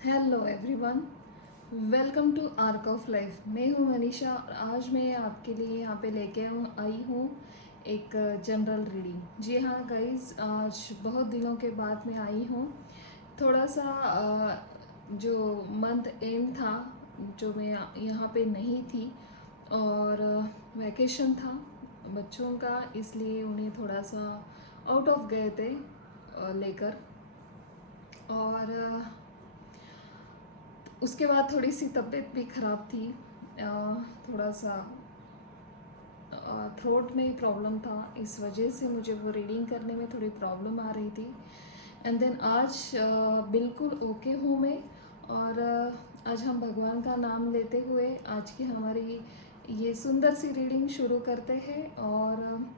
Hello everyone, welcome to arc of life. मैं हूँ मनीषा और आज मैं आपके लिए यहाँ पे लेके आई हूँ एक जनरल रीडिंग। जी हाँ गाइस, आज बहुत दिनों के बाद मैं आई हूँ। थोड़ा सा जो मंथ एंड था, जो मैं यहाँ पे नहीं थी और वैकेशन था बच्चों का, इसलिए उन्हें थोड़ा सा आउट ऑफ गए थे लेकर। और उसके बाद थोड़ी सी तबीयत भी ख़राब थी। थोड़ा सा थ्रोट में प्रॉब्लम था, इस वजह से मुझे वो रीडिंग करने में थोड़ी प्रॉब्लम आ रही थी। एंड देन आज बिल्कुल ओके हूँ मैं। और आज हम भगवान का नाम लेते हुए आज की हमारी ये सुंदर सी रीडिंग शुरू करते हैं। और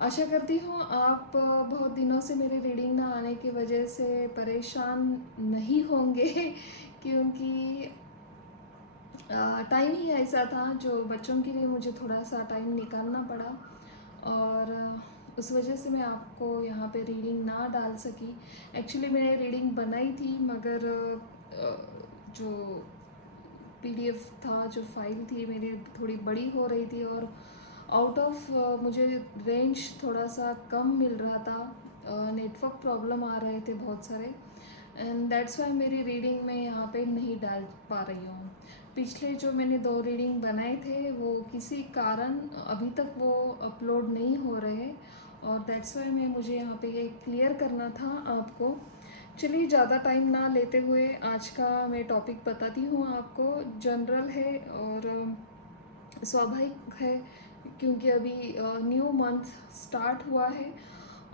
आशा करती हूँ आप बहुत दिनों से मेरे रीडिंग ना आने की वजह से परेशान नहीं होंगे क्योंकि टाइम ही ऐसा था जो बच्चों के लिए मुझे थोड़ा सा टाइम निकालना पड़ा और उस वजह से मैं आपको यहाँ पे रीडिंग ना डाल सकी। एक्चुअली मैंने रीडिंग बनाई थी मगर जो पीडीएफ था, जो फाइल थी मेरी थोड़ी बड़ी हो रही थी और आउट ऑफ मुझे रेंज थोड़ा सा कम मिल रहा था। नेटवर्क प्रॉब्लम आ रहे थे बहुत सारे एंड दैट्स वाई मेरी रीडिंग में यहाँ पे नहीं डाल पा रही हूँ। पिछले जो मैंने 2 रीडिंग बनाए थे वो किसी कारण अभी तक वो अपलोड नहीं हो रहे और दैट्स वाई मुझे यहाँ पे ये क्लियर करना था आपको। चलिए ज़्यादा टाइम ना लेते हुए आज का मैं टॉपिक बताती हूँ आपको। जनरल है और स्वाभाविक है क्योंकि अभी न्यू मंथ स्टार्ट हुआ है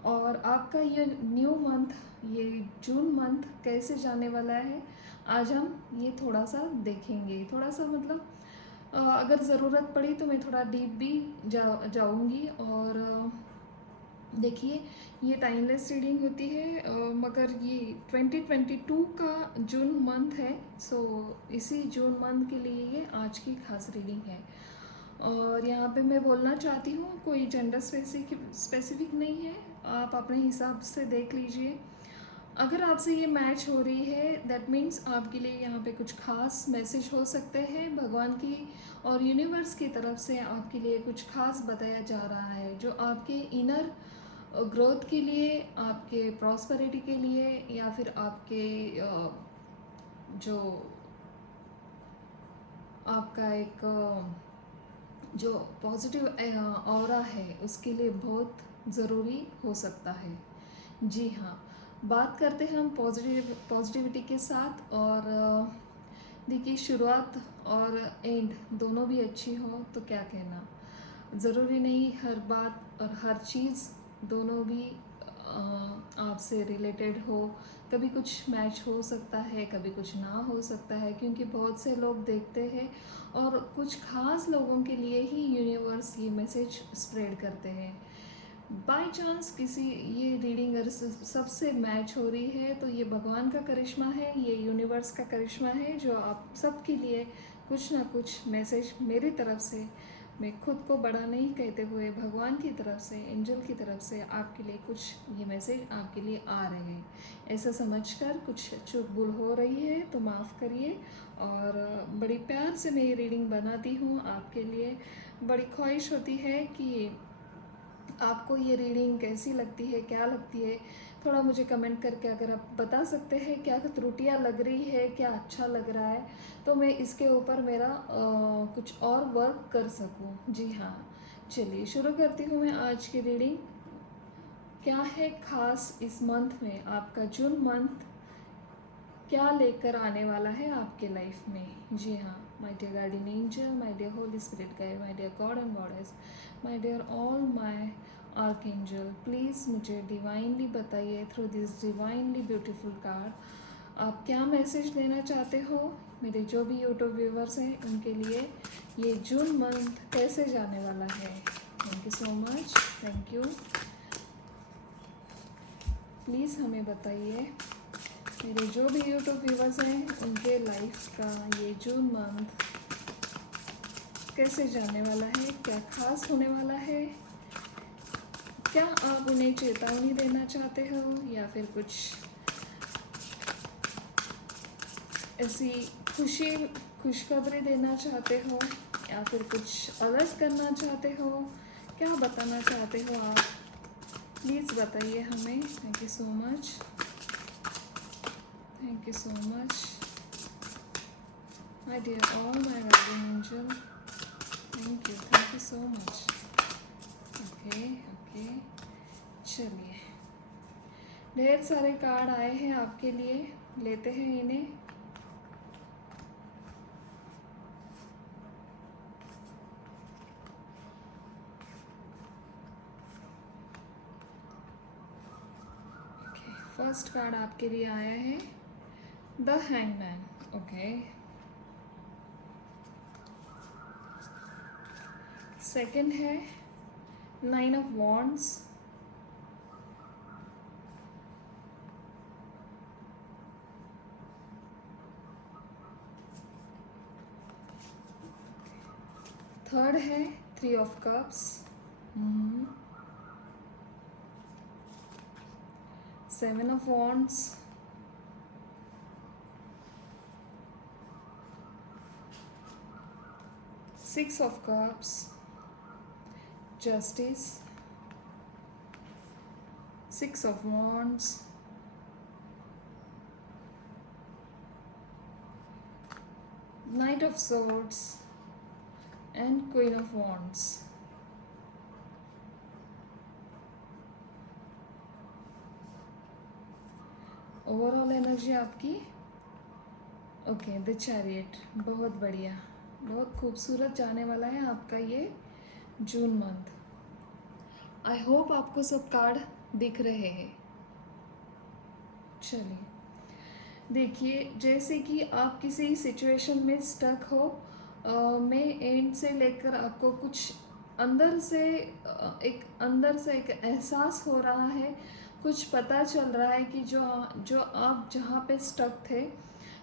और आपका ये न्यू मंथ, ये जून मंथ कैसे जाने वाला है आज हम ये थोड़ा सा देखेंगे। थोड़ा सा मतलब अगर ज़रूरत पड़ी तो मैं थोड़ा डीप भी जाऊंगी। और देखिए, ये टाइमलेस रीडिंग होती है मगर ये 2022 का जून मंथ है। सो इसी जून मंथ के लिए ये आज की खास रीडिंग है। और यहाँ पे मैं बोलना चाहती हूँ कोई जेंडर स्पेसिफिक नहीं है, आप अपने हिसाब से देख लीजिए। अगर आपसे ये मैच हो रही है दैट मीन्स आपके लिए यहाँ पे कुछ खास मैसेज हो सकते हैं भगवान की और यूनिवर्स की तरफ से आपके लिए कुछ खास बताया जा रहा है जो आपके इनर ग्रोथ के लिए, आपके प्रॉस्पेरिटी के लिए या फिर आपके जो आपका एक जो पॉजिटिव ऑरा है उसके लिए बहुत ज़रूरी हो सकता है। जी हाँ, बात करते हैं हम पॉजिटिविटी के साथ। और देखिए, शुरुआत और एंड दोनों भी अच्छी हो तो क्या कहना, ज़रूरी नहीं हर बात और हर चीज़ दोनों भी आपसे रिलेटेड हो। कभी कुछ मैच हो सकता है, कभी कुछ ना हो सकता है क्योंकि बहुत से लोग देखते हैं और कुछ खास लोगों के लिए ही यूनिवर्स ये मैसेज स्प्रेड करते हैं। बाय चांस किसी ये रीडिंग अगर सबसे मैच हो रही है तो ये भगवान का करिश्मा है, ये यूनिवर्स का करिश्मा है जो आप सबके लिए कुछ ना कुछ मैसेज मेरी तरफ से, मैं खुद को बड़ा नहीं कहते हुए भगवान की तरफ से, एंजल की तरफ से आपके लिए कुछ ये मैसेज आपके लिए आ रहे हैं। ऐसा समझकर कुछ चूक भूल हो रही है तो माफ़ करिए। और बड़ी प्यार से मैं ये रीडिंग बनाती हूँ आपके लिए। बड़ी ख्वाहिश होती है कि आपको ये रीडिंग कैसी लगती है, क्या लगती है, थोड़ा मुझे कमेंट करके अगर आप बता सकते हैं क्या त्रुटियाँ लग रही है, क्या अच्छा लग रहा है, तो मैं इसके ऊपर मेरा कुछ और वर्क कर सकूं। जी हाँ, चलिए शुरू करती हूँ मैं आज की रीडिंग। क्या है खास इस मंथ में, आपका जून मंथ क्या लेकर आने वाला है आपके लाइफ में। जी हाँ, my dear guardian angel, my dear holy spirit guide, my dear god and goddess, my dear all my archangel, please मुझे डिवाइनली बताइए through this divinely beautiful card आप क्या मैसेज देना चाहते हो मेरे जो भी यूट्यूब व्यूवर्स हैं उनके लिए। ये जून मंथ कैसे जाने वाला है। Thank you so much, thank you. Please हमें बताइए मेरे जो भी यूट्यूब व्यूवर्स हैं उनके लाइफ का ये जून मंथ कैसे जाने वाला है, क्या खास होने वाला है, क्या आप उन्हें चेतावनी देना चाहते हो या फिर कुछ ऐसी खुशखबरी देना चाहते हो या फिर कुछ अलर्ट करना चाहते हो, क्या बताना चाहते हो आप, प्लीज़ बताइए हमें। Thank you so much, thank you so much my dear all my guardian angel, thank you so much. Okay okay, चलिए ढेर सारे कार्ड आए हैं आपके लिए, लेते हैं इन्हें। फर्स्ट कार्ड आपके लिए आया है द हैंगमैन। ओके, सेकंड है 9 ऑफ वॉन्ड्स, थर्ड है 3 of cups, 7 of wands, 6 of cups, justice, 6 of wands, night of swords and queen of wands. Overall energy आपकी ओके द चैरियट, बहुत बढ़िया, बहुत खूबसूरत जाने वाला है आपका ये जून मंथ। आई होप आपको सब कार्ड दिख रहे हैं। चलिए देखिए, जैसे कि आप किसी सिचुएशन में स्टक हो, मैं एंड से लेकर आपको कुछ अंदर से एक एहसास हो रहा है, कुछ पता चल रहा है कि जो आप जहाँ पे स्टक थे,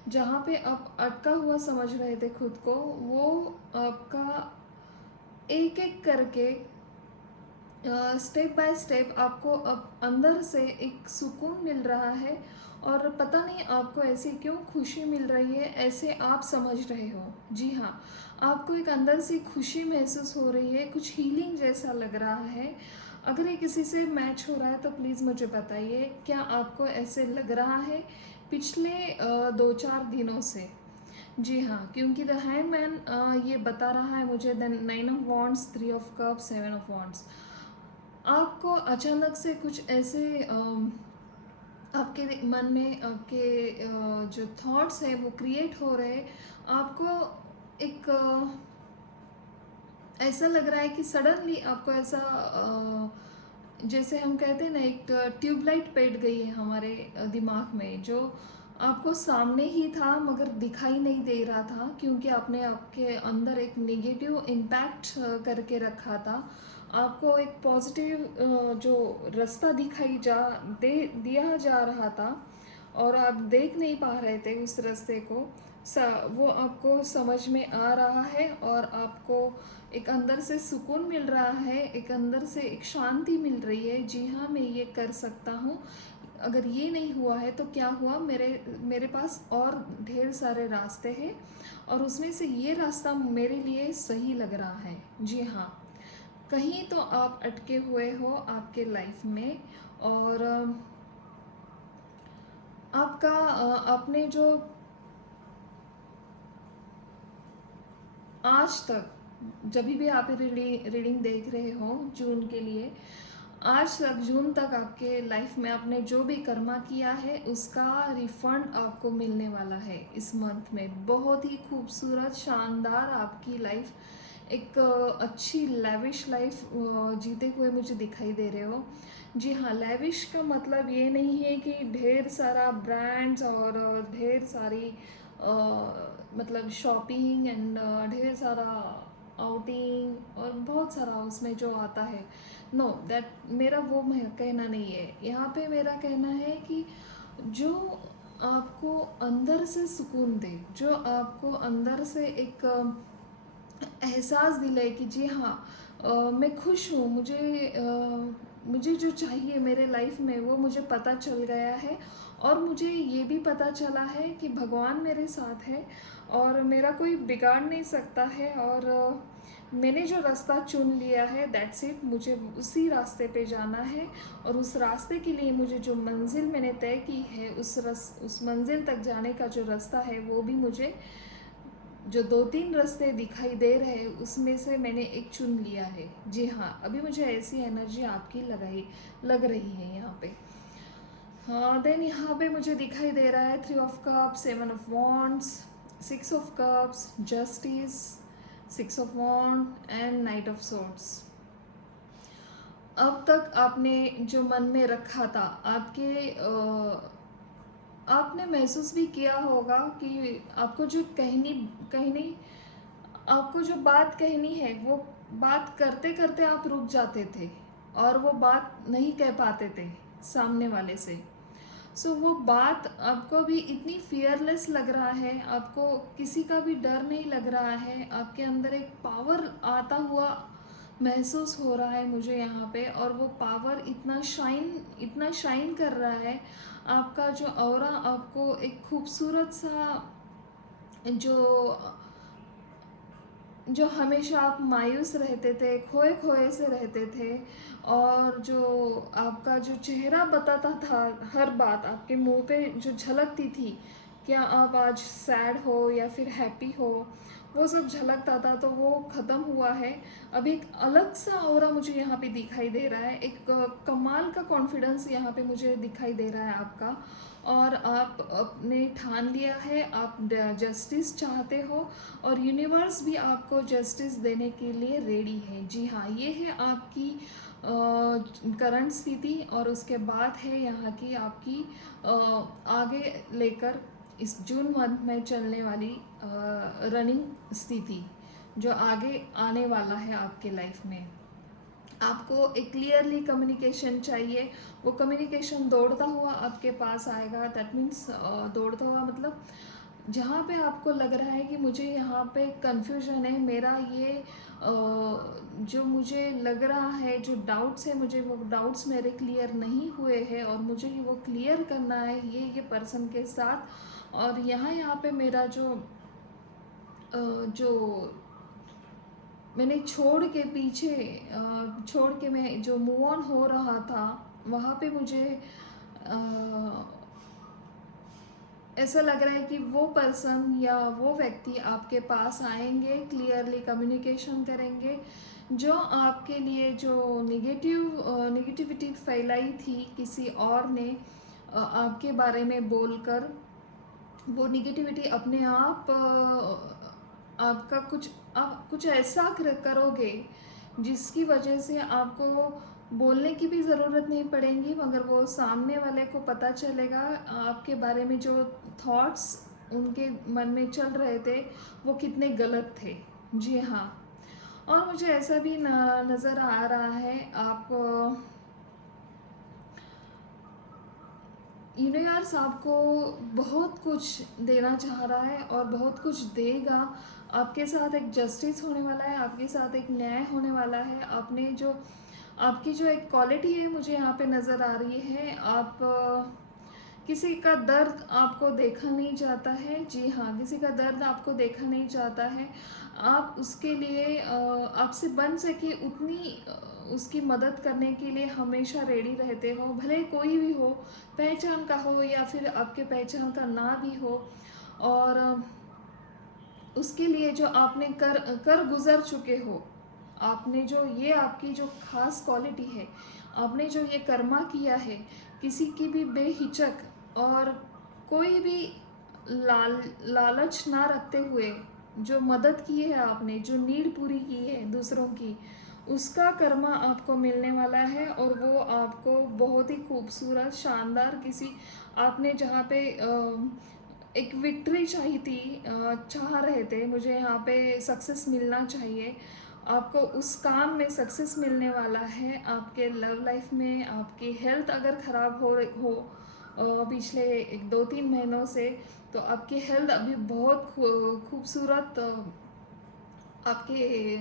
जहाँ पे आप अटका हुआ समझ रहे थे खुद को, वो आपका एक एक करके स्टेप बाय स्टेप आपको अब अंदर से एक सुकून मिल रहा है। और पता नहीं आपको ऐसे क्यों खुशी मिल रही है, ऐसे आप समझ रहे हो। जी हाँ, आपको एक अंदर से खुशी महसूस हो रही है, कुछ हीलिंग जैसा लग रहा है। अगर ये किसी से मैच हो रहा है तो प्लीज़ मुझे बताइए, क्या आपको ऐसे लग रहा है पिछले 2-4 दिनों से। जी हाँ, क्योंकि द हैंगमैन ये बता रहा है मुझे, the 9 of wands, 3 of cups, 7 of wands. आपको अचानक से कुछ ऐसे आपके मन में आपके जो थॉट्स हैं वो क्रिएट हो रहे हैं। आपको एक ऐसा लग रहा है कि सडनली आपको ऐसा जैसे हम कहते हैं ना, एक ट्यूबलाइट पेट गई है हमारे दिमाग में, जो आपको सामने ही था मगर दिखाई नहीं दे रहा था, क्योंकि आपने आपके अंदर एक नेगेटिव इम्पैक्ट करके रखा था। आपको एक पॉजिटिव जो रास्ता दिया जा रहा था और आप देख नहीं पा रहे थे उस रास्ते को, वो आपको समझ में आ रहा है और आपको एक अंदर से सुकून मिल रहा है, एक अंदर से एक शांति मिल रही है। जी हाँ, मैं ये कर सकता हूँ, अगर ये नहीं हुआ है तो क्या हुआ, मेरे पास और ढेर सारे रास्ते हैं और उसमें से ये रास्ता मेरे लिए सही लग रहा है। जी हाँ, कहीं तो आप अटके हुए हो आपके लाइफ में, और आपका आपने जो आज तक, जब भी आप रीडिंग देख रहे हो जून के लिए, आज तक जून तक आपके लाइफ में आपने जो भी कर्मा किया है उसका रिफंड आपको मिलने वाला है इस मंथ में। बहुत ही खूबसूरत शानदार आपकी लाइफ, एक अच्छी लैविश लाइफ जीते हुए मुझे दिखाई दे रहे हो। जी हाँ, लैविश का मतलब ये नहीं है कि ढेर सारा ब्रांड्स और ढेर सारी मतलब शॉपिंग एंड ढेर सारा आउटिंग और बहुत सारा उसमें जो आता है, नो दैट मेरा वो कहना नहीं है। यहाँ पे मेरा कहना है कि जो आपको अंदर से सुकून दे, जो आपको अंदर से एक एहसास दिलाए कि जी हाँ, मैं खुश हूँ, मुझे मुझे जो चाहिए मेरे लाइफ में वो मुझे पता चल गया है। और मुझे ये भी पता चला है कि भगवान मेरे साथ है और मेरा कोई बिगाड़ नहीं सकता है। और मैंने जो रास्ता चुन लिया है दैट्स इट, मुझे उसी रास्ते पे जाना है। और उस रास्ते के लिए मुझे जो मंजिल मैंने तय की है उस मंजिल तक जाने का जो रास्ता है वो भी मुझे, जो 2-3 रास्ते दिखाई दे रहे हैं उसमें से मैंने एक चुन लिया है। जी हाँ, अभी मुझे ऐसी एनर्जी आपकी लग रही है यहाँ पे। हाँ, देन यहाँ पे मुझे दिखाई दे रहा है 3 of cups, 7 of wands, 6 of cups, justice, 6 of wand and knight of swords. अब तक आपने जो मन में रखा था, आपने महसूस भी किया होगा कि आपको जो कहनी आपको जो बात कहनी है वो बात करते करते आप रुक जाते थे और वो बात नहीं कह पाते थे सामने वाले से। सो वो बात आपको भी इतनी फियरलेस लग रहा है, आपको किसी का भी डर नहीं लग रहा है, आपके अंदर एक पावर आता हुआ महसूस हो रहा है मुझे यहाँ पे। और वो पावर इतना शाइन कर रहा है। आपका जो ऑरा आपको एक खूबसूरत सा, जो जो हमेशा आप मायूस रहते थे, खोए खोए से रहते थे, और जो आपका जो चेहरा बताता था हर बात आपके मुंह पे जो झलकती थी, क्या आप आज सैड हो या फिर हैप्पी हो, वो सब झलकता था, तो वो ख़त्म हुआ है। अब एक अलग सा ऑरा मुझे यहाँ पे दिखाई दे रहा है, एक कमाल का कॉन्फिडेंस यहाँ पे मुझे दिखाई दे रहा है आपका। और आप अपने ठान लिया है, आप जस्टिस चाहते हो और यूनिवर्स भी आपको जस्टिस देने के लिए रेडी है। जी हाँ, ये है आपकी करंट स्थिति। और उसके बाद है यहाँ की आपकी आगे लेकर इस जून मंथ में चलने वाली रनिंग स्थिति, जो आगे आने वाला है आपके लाइफ में। आपको एक क्लियरली कम्युनिकेशन चाहिए, वो कम्युनिकेशन दौड़ता हुआ आपके पास आएगा। दैट मीन्स दौड़ता हुआ मतलब जहाँ पे आपको लग रहा है कि मुझे यहाँ पे कंफ्यूजन है, मेरा ये जो मुझे लग रहा है, जो डाउट्स है, मुझे वो डाउट्स मेरे क्लियर नहीं हुए हैं और मुझे वो क्लियर करना है ये पर्सन के साथ। और यहाँ पे मेरा जो मैंने छोड़ के मैं जो मूव ऑन हो रहा था, वहाँ पे मुझे ऐसा लग रहा है कि वो पर्सन या वो व्यक्ति आपके पास आएंगे, क्लियरली कम्युनिकेशन करेंगे। जो आपके लिए जो निगेटिविटी फैलाई थी किसी और ने आपके बारे में बोलकर, वो निगेटिविटी अपने आप आपका आप कुछ ऐसा करोगे जिसकी वजह से आपको बोलने की भी ज़रूरत नहीं पड़ेगी, मगर वो सामने वाले को पता चलेगा आपके बारे में जो थॉट्स उनके मन में चल रहे थे वो कितने गलत थे। जी हाँ, और मुझे ऐसा भी नज़र आ रहा है, आप यूनिवर्स आपको बहुत कुछ देना चाह रहा है और बहुत कुछ देगा। आपके साथ एक जस्टिस होने वाला है, आपके साथ एक न्याय होने वाला है। आपकी जो एक क्वालिटी है मुझे यहाँ पे नज़र आ रही है, आप किसी का दर्द आपको देखा नहीं जाता है। जी हाँ, किसी का दर्द आपको देखा नहीं जाता है। आप उसके लिए आपसे बन सके उतनी उसकी मदद करने के लिए हमेशा रेडी रहते हो, भले कोई भी हो, पहचान का हो या फिर आपके पहचान का ना भी हो। और उसके लिए जो आपने कर गुजर चुके हो, आपने जो ये आपकी जो खास क्वालिटी है, आपने जो ये कर्मा किया है, किसी की भी बेहिचक और कोई भी लालच ना रखते हुए जो मदद की है आपने, जो नीड पूरी की है दूसरों की, उसका कर्मा आपको मिलने वाला है। और वो आपको बहुत ही खूबसूरत शानदार आपने जहाँ पे एक विक्ट्री चाहिए थी, चाह रहे थे मुझे यहाँ पे सक्सेस मिलना चाहिए, आपको उस काम में सक्सेस मिलने वाला है। आपके लव लाइफ में आपकी हेल्थ अगर ख़राब हो पिछले 1-2-3 महीनों से, तो आपकी हेल्थ अभी बहुत खूबसूरत आपके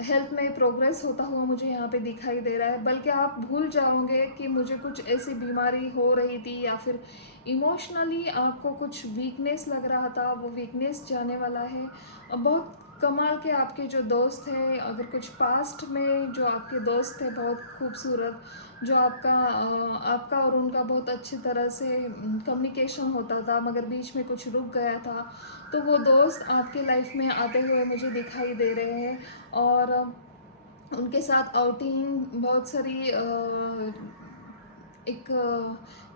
हेल्थ में प्रोग्रेस होता हुआ मुझे यहाँ पे दिखाई दे रहा है, बल्कि आप भूल जाओगे कि मुझे कुछ ऐसी बीमारी हो रही थी या फिर इमोशनली आपको कुछ वीकनेस लग रहा था, वो वीकनेस जाने वाला है। और बहुत कमाल के आपके जो दोस्त हैं, अगर कुछ पास्ट में जो आपके दोस्त थे बहुत खूबसूरत, जो आपका और उनका बहुत अच्छी तरह से कम्युनिकेशन होता था, मगर बीच में कुछ रुक गया था, तो वो दोस्त आपके लाइफ में आते हुए मुझे दिखाई दे रहे हैं। और उनके साथ आउटिंग बहुत सारी एक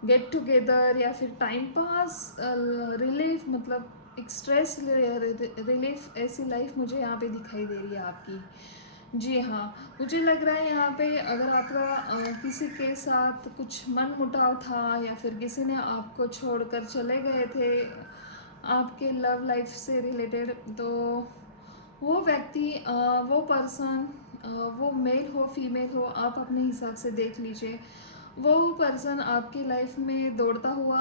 गेट टुगेदर या फिर टाइम पास, रिलीफ, मतलब एक स्ट्रेस रिलीफ, ऐसी लाइफ मुझे यहाँ पे दिखाई दे रही है आपकी। जी हाँ, मुझे लग रहा है यहाँ पे अगर आपका किसी के साथ कुछ मन मुटाव था या फिर किसी ने आपको छोड़कर चले गए थे आपके लव लाइफ से रिलेटेड, तो वो व्यक्ति, वो पर्सन, वो मेल हो फीमेल हो, आप अपने हिसाब से देख लीजिए, वो पर्सन आपकी लाइफ में दौड़ता हुआ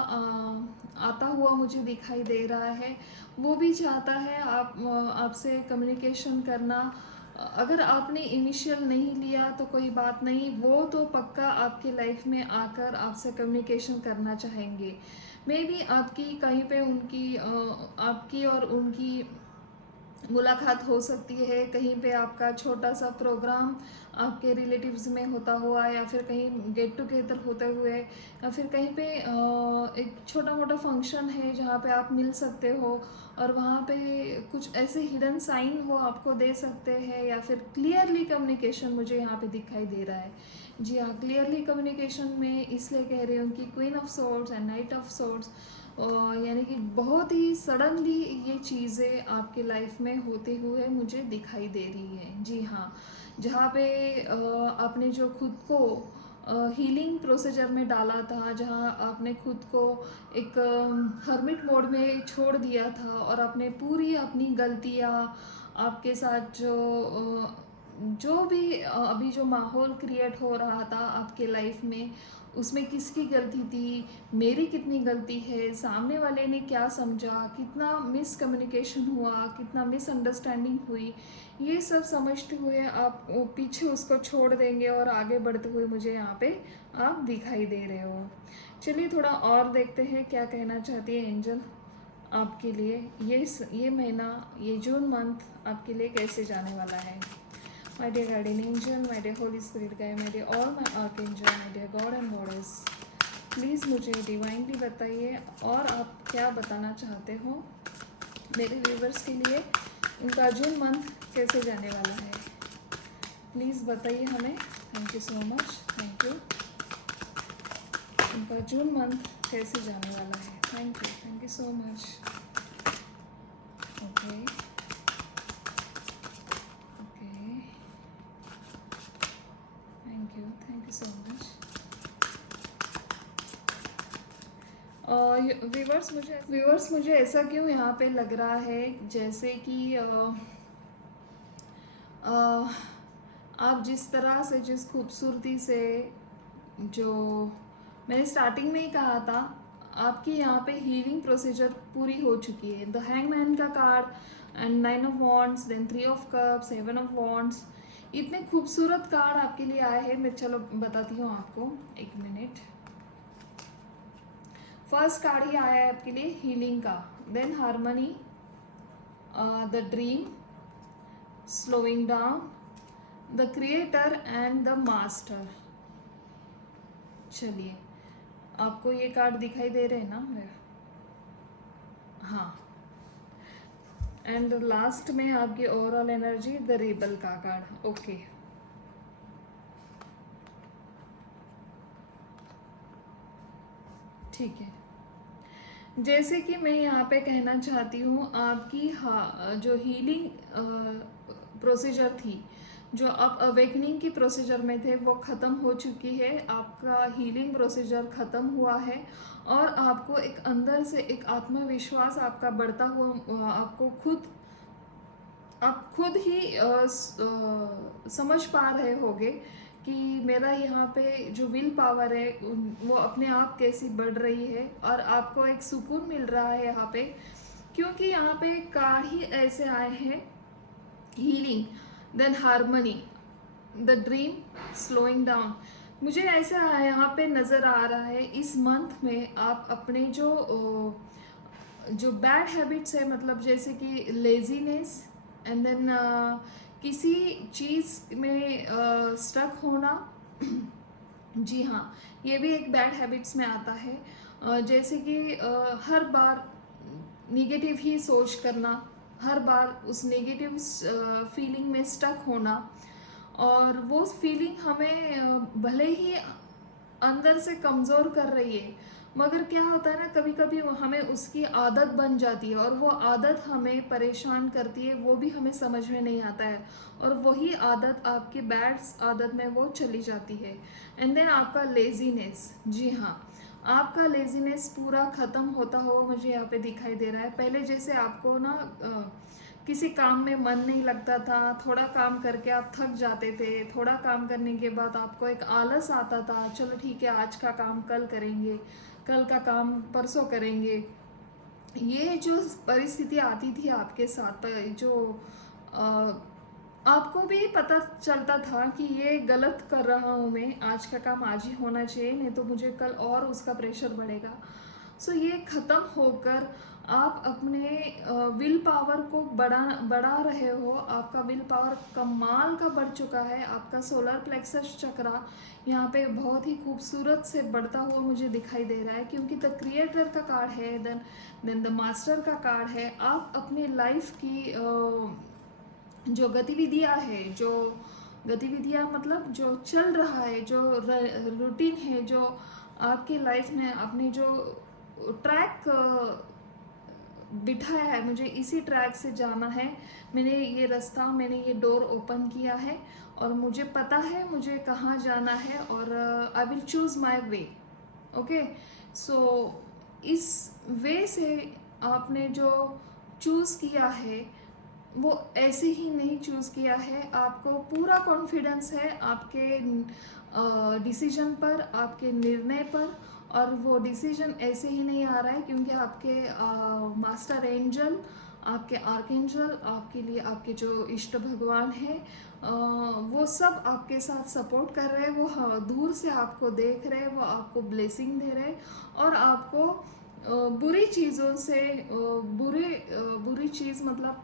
आता हुआ मुझे दिखाई दे रहा है। वो भी चाहता है आपसे कम्युनिकेशन करना। अगर आपने इनिशियल नहीं लिया तो कोई बात नहीं, वो तो पक्का आपके लाइफ में आकर आपसे कम्युनिकेशन करना चाहेंगे। मे बी आपकी कहीं पे आपकी और उनकी मुलाकात हो सकती है, कहीं पे आपका छोटा सा प्रोग्राम आपके रिलेटिव्स में होता हुआ, या फिर कहीं गेट टुगेदर होते हुए, या फिर कहीं पे एक छोटा मोटा फंक्शन है जहाँ पे आप मिल सकते हो, और वहाँ पे कुछ ऐसे हिडन साइन वो आपको दे सकते हैं, या फिर क्लियरली कम्युनिकेशन मुझे यहाँ पे दिखाई दे रहा है। जी हाँ, क्लियरली कम्युनिकेशन में इसलिए कह रही हूँ कि queen of swords and knight of swords, यानी कि बहुत ही सडनली ये चीज़ें आपके लाइफ में होते हुए मुझे दिखाई दे रही है। जी हाँ, जहाँ पे आपने जो खुद को हीलिंग प्रोसीजर में डाला था, जहाँ आपने खुद को एक हर्मिट मोड में छोड़ दिया था, और आपने पूरी अपनी गलतियाँ, आपके साथ जो भी अभी जो माहौल क्रिएट हो रहा था आपके लाइफ में, उसमें किसकी गलती थी, मेरी कितनी गलती है, सामने वाले ने क्या समझा, कितना मिसकम्युनिकेशन हुआ, कितना मिसअंडरस्टैंडिंग हुई, ये सब समझते हुए आप पीछे उसको छोड़ देंगे और आगे बढ़ते हुए मुझे यहाँ पे आप दिखाई दे रहे हो। चलिए थोड़ा और देखते हैं क्या कहना चाहती है एंजल आपके लिए। ये महीना, ये जून मंथ आपके लिए कैसे जाने वाला है। My dear guardian angel, my dear Holy Spirit guide, my dear all my archangel, my dear God and Goddess, please मुझे डिवाइनली बताइए और आप क्या बताना चाहते हो मेरे व्यूवर्स के लिए। उनका जून मंथ कैसे जाने वाला है, प्लीज़ बताइए हमें। Thank you so much, thank you. उनका जून मंथ कैसे जाने वाला है, thank you so much. Okay, thank you so much. Viewers मुझे ऐसा क्यों यहाँ पे लग रहा है जैसे कि आप जिस तरह से, जिस खूबसूरती से, जो मैंने स्टार्टिंग में ही कहा था, आपकी यहाँ पे हीलिंग प्रोसीजर पूरी हो चुकी है। द हैंगमैन का card and 9 of wands, then 3 of cups, 7 of wands, इतने खूबसूरत कार्ड आपके लिए आए हैं। मैं चलो बताती हूँ आपको, एक मिनट। फर्स्ट कार्ड ही आया है आपके लिए हीलिंग का, then harmony, the dream, slowing down, the creator and the master. चलिए, आपको ये कार्ड दिखाई दे रहे हैं ना? हाँ। एंड लास्ट में आपकी ओवरऑल एनर्जी, द रेबल का कार्ड। ओके, ठीक है। जैसे कि मैं यहाँ पे कहना चाहती हूँ, आपकी जो हीलिंग प्रोसीजर थी, जो आप अवेकनिंग की प्रोसीजर में थे, वो ख़त्म हो चुकी है। आपका हीलिंग प्रोसीजर ख़त्म हुआ है और आपको एक अंदर से एक आत्मविश्वास आपका बढ़ता हुआ, आप खुद ही समझ पा रहे होगे कि मेरा यहाँ पे जो विल पावर है वो अपने आप कैसी बढ़ रही है, और आपको एक सुकून मिल रहा है यहाँ पे, क्योंकि यहाँ पे कार्ड ही ऐसे आए हैं healing, then harmony, the dream slowing down. मुझे ऐसा यहाँ पे नज़र आ रहा है इस मंथ में आप अपने जो बैड हैबिट्स है, मतलब जैसे कि लेजीनेस, एंड देन किसी चीज़ में स्टक होना। जी हाँ, ये भी एक बैड हैबिट्स में आता है। जैसे कि हर बार निगेटिव ही सोच करना, हर बार उस नेगेटिव फीलिंग में स्टक होना, और वो फीलिंग हमें भले ही अंदर से कमज़ोर कर रही है, मगर क्या होता है ना, कभी कभी हमें उसकी आदत बन जाती है और वो आदत हमें परेशान करती है, वो भी हमें समझ में नहीं आता है, और वही आदत आपकी बैड आदत में वो चली जाती है। एंड देन आपका लेजीनेस, जी हाँ, आपका लेजीनेस पूरा ख़त्म होता हुआ मुझे यहाँ पे दिखाई दे रहा है। पहले जैसे आपको ना किसी काम में मन नहीं लगता था, थोड़ा काम करके आप थक जाते थे, थोड़ा काम करने के बाद आपको एक आलस आता था, चलो ठीक है आज का काम कल करेंगे, कल का काम परसों करेंगे। ये जो परिस्थिति आती थी आपके साथ पर, जो अ, आपको भी पता चलता था कि ये गलत कर रहा हूँ मैं, आज का काम आज ही होना चाहिए, नहीं तो मुझे कल और उसका प्रेशर बढ़ेगा। सो ये ख़त्म होकर आप अपने विल पावर को बढ़ा रहे हो। आपका विल पावर कमाल का बढ़ चुका है। आपका सोलर प्लेक्सस चक्रा यहाँ पे बहुत ही खूबसूरत से बढ़ता हुआ मुझे दिखाई दे रहा है, क्योंकि द क्रिएटर का कार्ड है, देन द मास्टर का कार्ड है। आप अपनी लाइफ की जो गतिविधियाँ है, जो गतिविधियाँ मतलब जो चल रहा है, जो रूटीन है, जो आपकी लाइफ में अपनी जो ट्रैक बिठाया है, मुझे इसी ट्रैक से जाना है। मैंने ये रास्ता, मैंने ये डोर ओपन किया है और मुझे पता है मुझे कहाँ जाना है, और I will choose my way. Okay, so इस वे से आपने जो चूज़ किया है वो ऐसे ही नहीं चूज़ किया है। आपको पूरा कॉन्फिडेंस है आपके डिसीजन पर, आपके निर्णय पर, और वो डिसीजन ऐसे ही नहीं आ रहा है, क्योंकि आपके मास्टर एंजल, आपके आर्कएंजल, आपके लिए आपके जो इष्ट भगवान हैं, वो सब आपके साथ सपोर्ट कर रहे हैं। वो दूर से आपको देख रहे हैं, वो आपको ब्लेसिंग दे रहे हैं, और आपको बुरी चीज़ों से बुरी चीज़ मतलब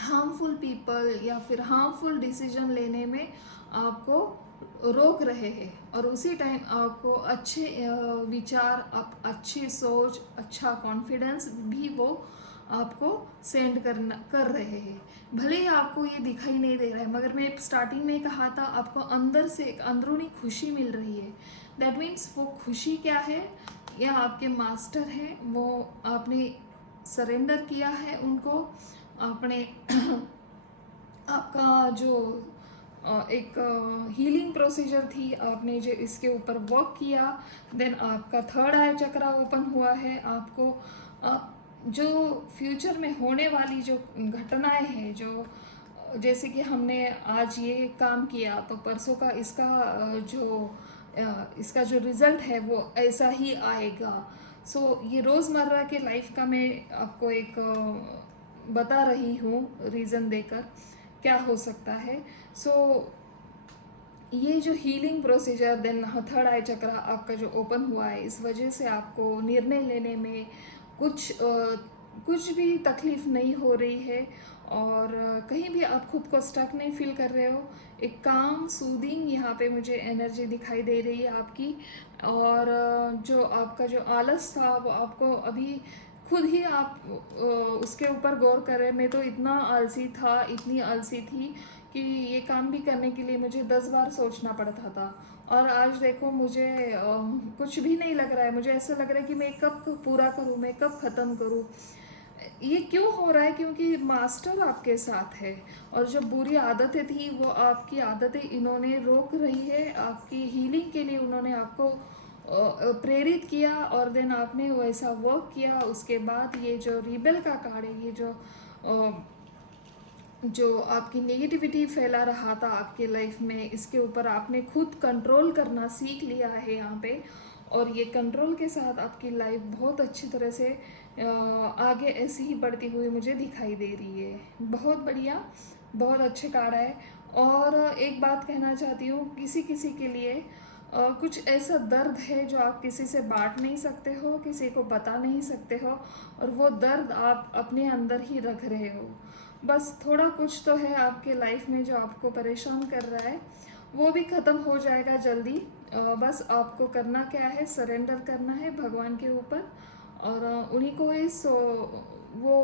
हार्मफुल पीपल या फिर हार्मफुल डिसीजन लेने में आपको रोक रहे हैं, और उसी टाइम आपको अच्छे विचार, आप अच्छी सोच, अच्छा कॉन्फिडेंस भी वो आपको सेंड कर रहे हैं। भले ही आपको ये दिखाई नहीं दे रहा है, मगर मैं स्टार्टिंग में कहा था आपको अंदर से एक अंदरूनी खुशी मिल रही है। दैट मीन्स वो खुशी क्या है, या आपके मास्टर हैं, वो आपने सरेंडर किया है उनको, आपने आपका जो एक हीलिंग प्रोसीजर थी, आपने जो इसके ऊपर वर्क किया, देन आपका थर्ड आई चक्रा ओपन हुआ है। आपको जो फ्यूचर में होने वाली जो घटनाएं हैं, जो जैसे कि हमने आज ये काम किया तो परसों का इसका जो रिज़ल्ट है वो ऐसा ही आएगा। सो ये रोज़मर्रा के लाइफ का मैं आपको एक बता रही हूँ रीज़न देकर क्या हो सकता है। सो ये जो हीलिंग प्रोसीजर, देन थर्ड आई चक्रा आपका जो ओपन हुआ है, इस वजह से आपको निर्णय लेने में कुछ भी तकलीफ नहीं हो रही है, और कहीं भी आप खुद को स्टक नहीं फील कर रहे हो। एक काम सूदिंग यहाँ पे मुझे एनर्जी दिखाई दे रही है आपकी, और जो आपका जो आलस था वो आपको अभी खुद ही आप उसके ऊपर गौर कर रहे हैं। मैं तो इतना आलसी था, इतनी आलसी थी कि ये काम भी करने के लिए मुझे 10 बार सोचना पड़ता था, और आज देखो मुझे कुछ भी नहीं लग रहा है। मुझे ऐसा लग रहा है कि मैं कब पूरा करूँ, मैं कब ख़त्म करूँ। ये क्यों हो रहा है? क्योंकि मास्टर आपके साथ है, और जो बुरी आदतें थी वो आपकी आदतें इन्होंने रोक रही है। आपकी हीलिंग के लिए उन्होंने आपको प्रेरित किया, और देन आपने वैसा वर्क किया। उसके बाद ये जो रिबेल का कार्ड है, ये जो आपकी नेगेटिविटी फैला रहा था आपके लाइफ में, इसके ऊपर आपने खुद कंट्रोल करना सीख लिया है यहाँ पे, और ये कंट्रोल के साथ आपकी लाइफ बहुत अच्छी तरह से आगे ऐसे ही बढ़ती हुई मुझे दिखाई दे रही है। बहुत बढ़िया। बहुत अच्छे कार्ड आए। और एक बात कहना चाहती हूँ, किसी किसी के लिए कुछ ऐसा दर्द है जो आप किसी से बांट नहीं सकते हो, किसी को बता नहीं सकते हो, और वो दर्द आप अपने अंदर ही रख रहे हो। बस थोड़ा कुछ तो है आपके लाइफ में जो आपको परेशान कर रहा है, वो भी ख़त्म हो जाएगा जल्दी। बस आपको करना क्या है, सरेंडर करना है भगवान के ऊपर, और उन्हीं को वो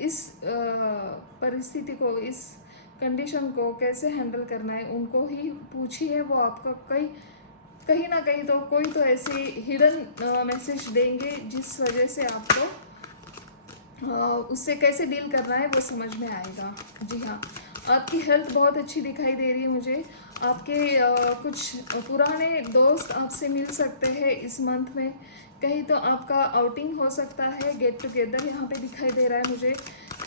इस परिस्थिति को, इस कंडीशन को कैसे हैंडल करना है उनको ही पूछिए। वो आपको कहीं ना कहीं तो कोई तो ऐसे हिडन मैसेज देंगे जिस वजह से आपको उससे कैसे डील करना है वो समझ में आएगा। जी हाँ, आपकी हेल्थ बहुत अच्छी दिखाई दे रही है मुझे। आपके कुछ पुराने दोस्त आपसे मिल सकते हैं इस मंथ में। कहीं तो आपका आउटिंग हो सकता है, गेट टुगेदर यहाँ पे दिखाई दे रहा है मुझे।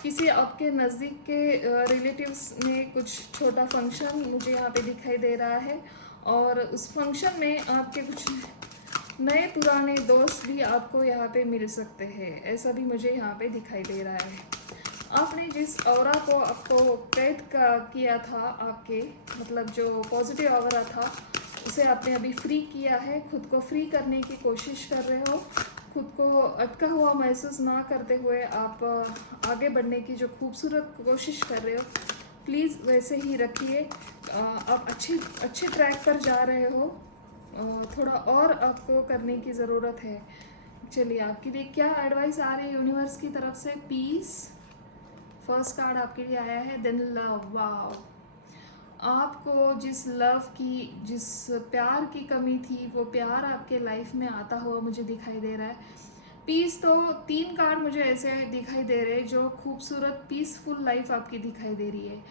किसी आपके नज़दीक के रिलेटिव्स में कुछ छोटा फंक्शन मुझे यहाँ पे दिखाई दे रहा है, और उस फंक्शन में आपके कुछ नए पुराने दोस्त भी आपको यहाँ पे मिल सकते हैं, ऐसा भी मुझे यहाँ पे दिखाई दे रहा है। आपने जिस ऑरा को आपको कैद किया था, आपके मतलब जो पॉजिटिव ऑरा था, उसे आपने अभी फ्री किया है। खुद को फ्री करने की कोशिश कर रहे हो। खुद को अटका हुआ महसूस ना करते हुए आप आगे बढ़ने की जो खूबसूरत कोशिश कर रहे हो, प्लीज़ वैसे ही रखिए। आप अच्छे ट्रैक पर जा रहे हो। थोड़ा और आपको करने की ज़रूरत है। चलिए, आपके लिए क्या एडवाइस आ रही है यूनिवर्स की तरफ से? पीस, फर्स्ट कार्ड आपके लिए आया है। Then love. वाओ, आपको जिस लव की, जिस प्यार की कमी थी, वो प्यार आपके लाइफ में आता हुआ मुझे दिखाई दे रहा है। पीस, तो 3 कार्ड मुझे ऐसे दिखाई दे रहे हैं जो खूबसूरत पीसफुल लाइफ आपकी दिखाई दे रही है।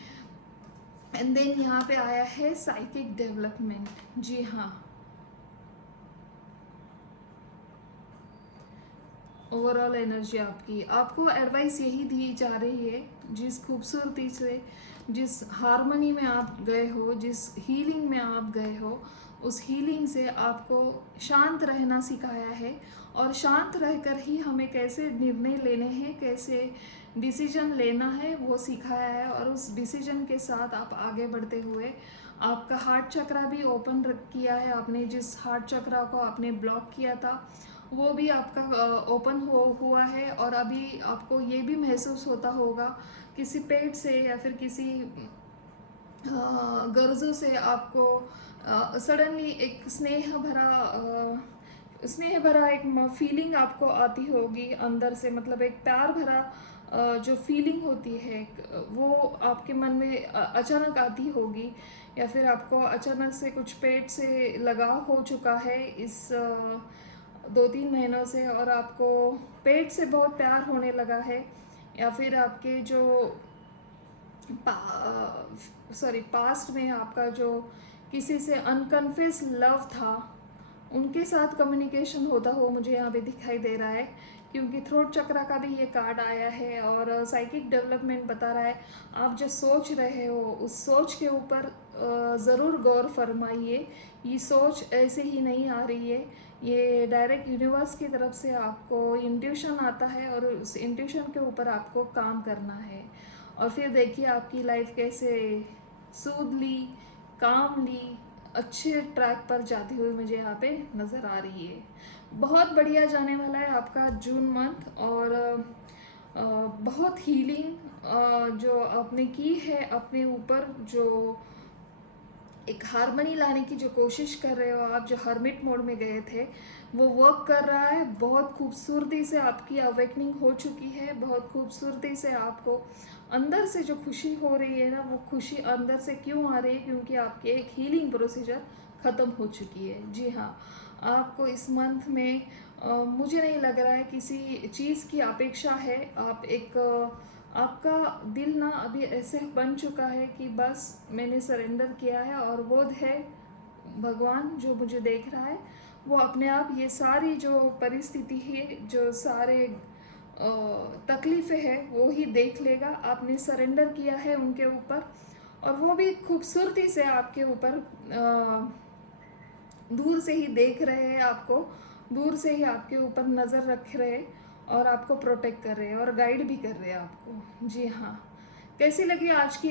एंड देन यहाँ पे आया है साइकिक डेवलपमेंट। जी हाँ, ओवरऑल एनर्जी आपकी, आपको एडवाइस यही दी जा रही है। जिस खूबसूरती से, जिस हारमोनी में आप गए हो, जिस हीलिंग में आप गए हो, उस हीलिंग से आपको शांत रहना सिखाया है, और शांत रहकर ही हमें कैसे निर्णय लेने हैं, कैसे डिसीजन लेना है, वो सिखाया है। और उस डिसीजन के साथ आप आगे बढ़ते हुए आपका हार्ट चक्रा भी ओपन किया है आपने। जिस हार्ट चक्रा को आपने ब्लॉक किया था, वो भी आपका ओपन हुआ है। और अभी आपको ये भी महसूस होता होगा किसी पेट से या फिर किसी गर्जों से आपको सडनली एक स्नेह भरा एक फीलिंग आपको आती होगी अंदर से, मतलब एक प्यार भरा जो फीलिंग होती है वो आपके मन में अचानक आती होगी। या फिर आपको अचानक से कुछ पेट से लगाव हो चुका है इस 2-3 महीनों से, और आपको पेट से बहुत प्यार होने लगा है। या फिर आपके जो पास्ट में आपका जो किसी से अनकन्फेस लव था, उनके साथ कम्युनिकेशन होता हो मुझे यहाँ पे दिखाई दे रहा है। क्योंकि थ्रोट चक्रा का भी ये कार्ड आया है, और साइकिक डेवलपमेंट बता रहा है आप जो सोच रहे हो उस सोच के ऊपर ज़रूर गौर फरमाइए। ये सोच ऐसे ही नहीं आ रही है, ये डायरेक्ट यूनिवर्स की तरफ से आपको इंट्यूशन आता है, और उस इंट्यूशन के ऊपर आपको काम करना है। और फिर देखिए आपकी लाइफ कैसे सूदली, कामली, अच्छे ट्रैक पर जाती हुई मुझे यहाँ पे नज़र आ रही है। बहुत बढ़िया जाने वाला है आपका जून मंथ। और बहुत हीलिंग जो आपने की है अपने ऊपर, जो एक हारमोनी लाने की जो कोशिश कर रहे हो आप, जो हर्मिट मोड में गए थे, वो वर्क कर रहा है। बहुत खूबसूरती से आपकी अवेकनिंग हो चुकी है। बहुत खूबसूरती से आपको अंदर से जो खुशी हो रही है ना, वो खुशी अंदर से क्यों आ रही है? क्योंकि आपकी एक हीलिंग प्रोसीजर ख़त्म हो चुकी है। जी हाँ, आपको इस मंथ में मुझे नहीं लग रहा है किसी चीज़ की अपेक्षा है। आप एक आपका दिल ना अभी ऐसे बन चुका है कि बस मैंने सरेंडर किया है, और वो है भगवान जो मुझे देख रहा है। वो अपने आप ये सारी जो परिस्थिति है, जो सारे तकलीफ़ें हैं, वो ही देख लेगा। आपने सरेंडर किया है उनके ऊपर, और वो भी खूबसूरती से आपके ऊपर दूर से ही देख रहे हैं आपको, दूर से ही आपके ऊपर नज़र रख रहे हैं, और आपको प्रोटेक्ट कर रहे हैं और गाइड भी कर रहे हैं आपको। जी हाँ, कैसी लगी आज की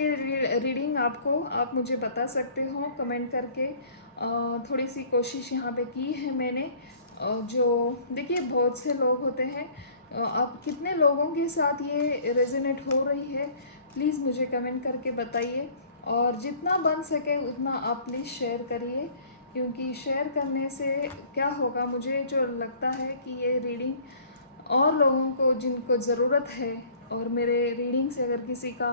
रीडिंग आपको, आप मुझे बता सकते हो कमेंट करके। थोड़ी सी कोशिश यहाँ पे की है मैंने। जो देखिए बहुत से लोग होते हैं, अब कितने लोगों के साथ ये रेजोनेट हो रही है प्लीज़ मुझे कमेंट करके बताइए। और जितना बन सके उतना आप प्लीज़ शेयर करिए, क्योंकि शेयर करने से क्या होगा, मुझे जो लगता है कि ये रीडिंग और लोगों को जिनको ज़रूरत है, और मेरे रीडिंग से अगर किसी का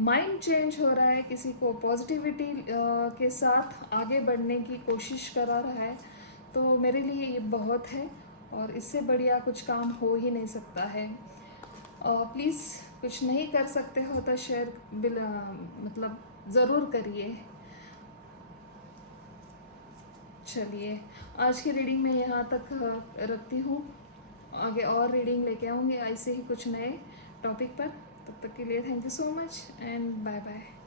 माइंड चेंज हो रहा है, किसी को पॉजिटिविटी के साथ आगे बढ़ने की कोशिश करा रहा है, तो मेरे लिए ये बहुत है। और इससे बढ़िया कुछ काम हो ही नहीं सकता है। प्लीज़ कुछ नहीं कर सकते हो तो शेयर मतलब ज़रूर करिए। चलिए, आज की रीडिंग मैं यहाँ तक रखती हूँ। आगे और रीडिंग लेके आऊँगी ऐसे ही कुछ नए टॉपिक पर। तब तक के लिए thank you so much and bye bye.